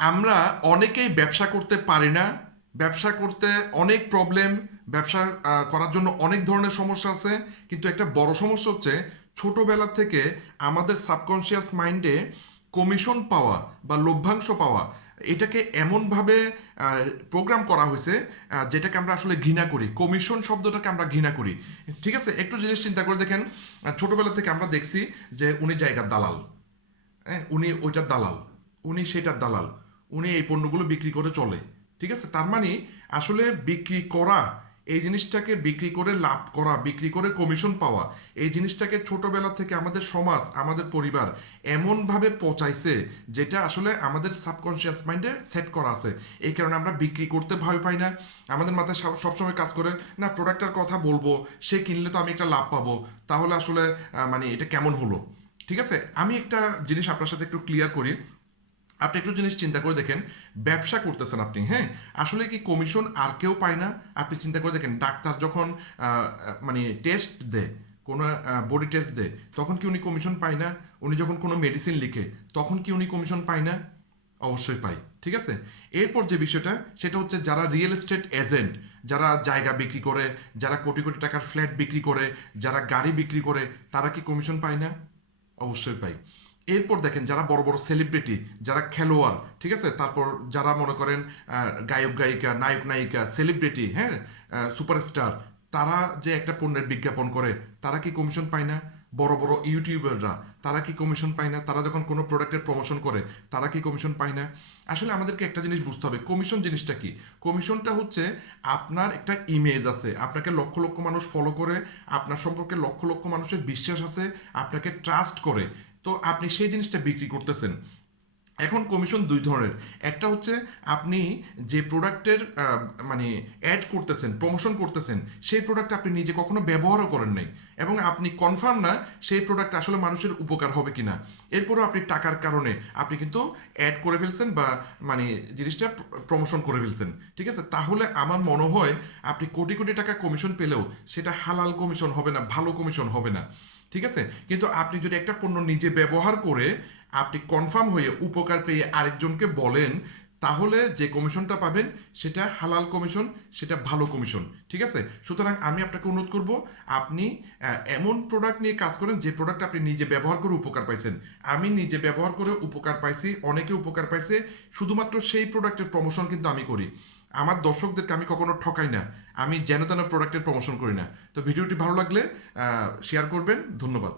আমরা অনেকেই ব্যবসা করতে পারি না। ব্যবসা করতে অনেক প্রবলেম। ব্যবসা করার জন্য অনেক ধরনের সমস্যা আছে। কিন্তু একটা বড় সমস্যা হচ্ছে ছোটবেলা থেকে আমাদের সাবকনশিয়াস মাইন্ডে কমিশন পাওয়া বা লভ্যাংশ পাওয়া এটাকে এমনভাবে প্রোগ্রাম করা হয়েছে যেটাকে আমরা আসলে ঘৃণা করি। কমিশন শব্দটাকে আমরা ঘৃণা করি। ঠিক আছে, একটু জিনিস চিন্তা করে দেখেন। ছোটবেলা থেকে আমরা দেখছি যে উনি জায়গার দালাল, হ্যাঁ, উনি ওইটার দালাল, উনি সেটার দালাল, উনি এই পণ্যগুলো বিক্রি করে চলে। ঠিক আছে, তার মানে আসলে বিক্রি করা, এই জিনিসটাকে বিক্রি করে লাভ করা, বিক্রি করে কমিশন পাওয়া, এই জিনিসটাকে ছোটবেলা থেকে আমাদের সমাজ, আমাদের পরিবার এমনভাবে পচাইছে যেটা আসলে আমাদের সাবকনশিয়াস মাইন্ডে সেট করা আছে। এই কারণে আমরা বিক্রি করতে ভয় পাই না। আমাদের মাথায় সবসময় কাজ করে, না প্রোডাক্টের কথা বলবো, সে কিনলে তো আমি একটা লাভ পাবো, তাহলে আসলে মানে এটা কেমন হলো। ঠিক আছে, আমি একটা জিনিস আপনার সাথে একটু ক্লিয়ার করি। আপনি একটু জিনিস চিন্তা করে দেখেন, ব্যবসা করতেছেন আপনি, হ্যাঁ, আসলে কি কমিশন আর কেউ পায় না? আপনি চিন্তা করে দেখেন, ডাক্তার যখন মানে টেস্ট দেয়, কোনো বডি টেস্ট দেয়, তখন কি উনি কমিশন পায় না? উনি যখন কোনো মেডিসিন লিখে, তখন কি উনি কমিশন পায় না? অবশ্যই পাই। ঠিক আছে, এরপর যে বিষয়টা সেটা হচ্ছে যারা রিয়েল এস্টেট এজেন্ট, যারা জায়গা বিক্রি করে, যারা কোটি কোটি টাকার ফ্ল্যাট বিক্রি করে, যারা গাড়ি বিক্রি করে, তারা কি কমিশন পায় না? অবশ্যই পাই। এরপর দেখেন যারা বড় বড় সেলিব্রিটি, যারা খেলোয়াড়, ঠিক আছে, তারপর যারা মনে করেন গায়ক গায়িকা, নায়ক নায়িকা, সেলিব্রিটি, হ্যাঁ, সুপারস্টার, তারা যে একটা পণ্যের বিজ্ঞাপন করে, তারা কি কমিশন পায় না? বড় বড় ইউটিউবাররা, তারা কি কমিশন পায় না? তারা যখন কোনো প্রোডাক্টের প্রমোশন করে, তারা কি কমিশন পায় না? আসলে আমাদেরকে একটা জিনিস বুঝতে হবে, কমিশন জিনিসটা কি। কমিশনটা হচ্ছে আপনার একটা ইমেজ আছে, আপনাকে লক্ষ লক্ষ মানুষ ফলো করে, আপনার সম্পর্কে লক্ষ লক্ষ মানুষের বিশ্বাস আছে, আপনাকে ট্রাস্ট করে, তো আপনি সেই জিনিসটা বিক্রি করতেছেন। এখন কমিশন দুই ধরনের। একটা হচ্ছে আপনি যে প্রোডাক্টের মানে অ্যাড করতেছেন, প্রমোশন করতেছেন, সেই প্রোডাক্ট আপনি নিজে কখনো ব্যবহারও করেন নাই, এবং আপনি কনফার্ম না সেই প্রোডাক্ট আসলে মানুষের উপকার হবে কিনা। এরপরও আপনি টাকার কারণে আপনি কিন্তু অ্যাড করে ফেলছেন বা মানে জিনিসটা প্রমোশন করে ফেলছেন। ঠিক আছে, তাহলে আমার মনে হয় আপনি কোটি কোটি টাকা কমিশন পেলেও সেটা হালাল কমিশন হবে না, ভালো কমিশন হবে না। ঠিক আছে, কিন্তু আপনি যদি একটা পণ্য নিজে ব্যবহার করে আপনি কনফার্ম হয়ে উপকার পেয়ে আরেকজনকে বলেন, তাহলে যে কমিশনটা পাবেন সেটা হালাল কমিশন, সেটা ভালো কমিশন। ঠিক আছে, সুতরাং আমি আপনাকে অনুরোধ করব, আপনি এমন প্রোডাক্ট নিয়ে কাজ করেন যে প্রোডাক্ট আপনি নিজে ব্যবহার করে উপকার পাইছেন। আমি নিজে ব্যবহার করে উপকার পাইছি, অনেকে উপকার পাইছে, শুধুমাত্র সেই প্রোডাক্টের প্রমোশন কিন্তু আমি করি। আমার দর্শকদেরকে আমি কখনো ঠকাই না, আমি যেন তেন প্রোডাক্টের প্রমোশন করি না। তো ভিডিওটি ভালো লাগলে শেয়ার করবেন। ধন্যবাদ।